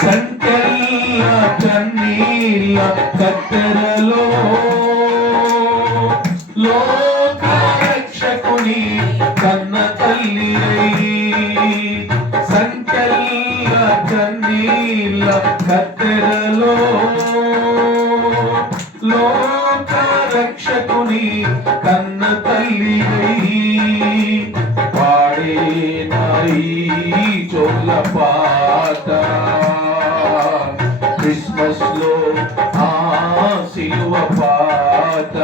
సంకెళ్ళ కన్నీళ్ళ కత్తెరలో లోక రక్షకుని కన్న తల్లి సంకెళ్ళ కన్నీళ్ళ కత్తెరలో లోక రక్షకుని కన్న తల్లి చోళ్ళ పాట క్రిస్మస్ లో సిలువ పాట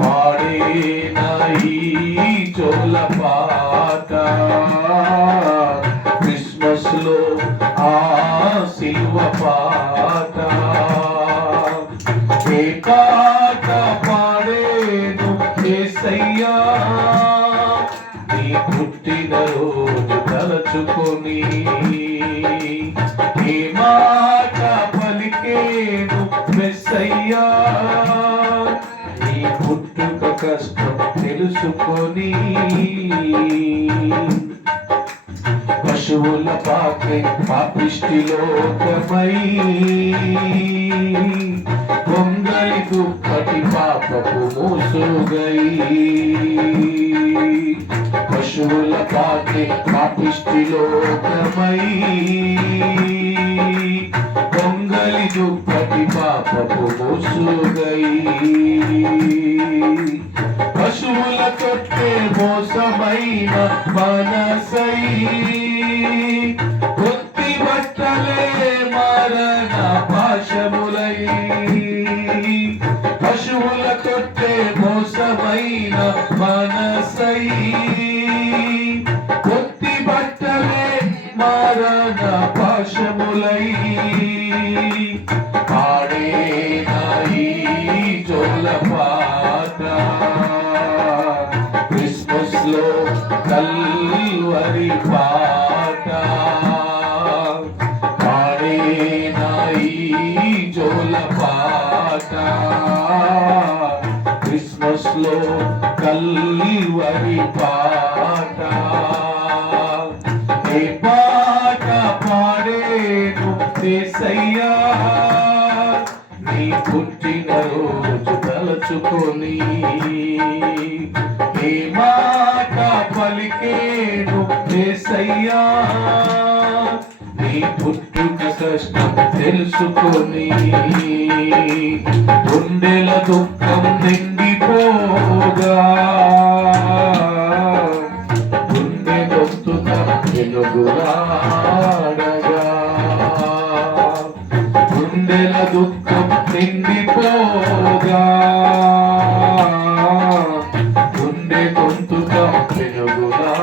పాడేన చోళ్ళ పాట క్రిస్మస్ లో సిలువ పాట ఏ పాట పాడేను యేసయ్యా పుట్టిన రోజు తలచుకొని ఏ మాట పలికేను మెస్సయ్యా నీ పుట్టుక కష్టం తెలుసుకొని పశువుల పాకే పాపిష్టి లోకమై పొంగలి దుప్పటి పాపపు మోసుగై పశువుల పాకే పాపిష్టి లోకమై పొంగలి దుప్పటి పాపపు మోసుగై పశువుల తొట్టే మోసమైన మనసై కొత్తి బట్టలే మరణ పాశములై పశువుల తొట్టే మోసమైన మనసై కొత్తి బట్టలే మరణ పాశములై పాడేనాయి జోల పాట క్రిస్మస్ లో కల్వరి పాట పాడేనాయి జోల పాట క్రిస్మస్ లో కల్వరి పాట ఏ పాట పాడేను యేసయ్యా నీ పుట్టిన రోజు తలచుకొని ఏ మాట పలికేను యేసయ్యా నీ పుట్టుక కష్టం తెలుసుకొని గుండెల దుఃఖం నిండిపోగా గుండె దొస్తుత వెలుగులాడగా గుండెల దుఃఖం నిండిపోగా గుండె గొంతుక వెలుగులా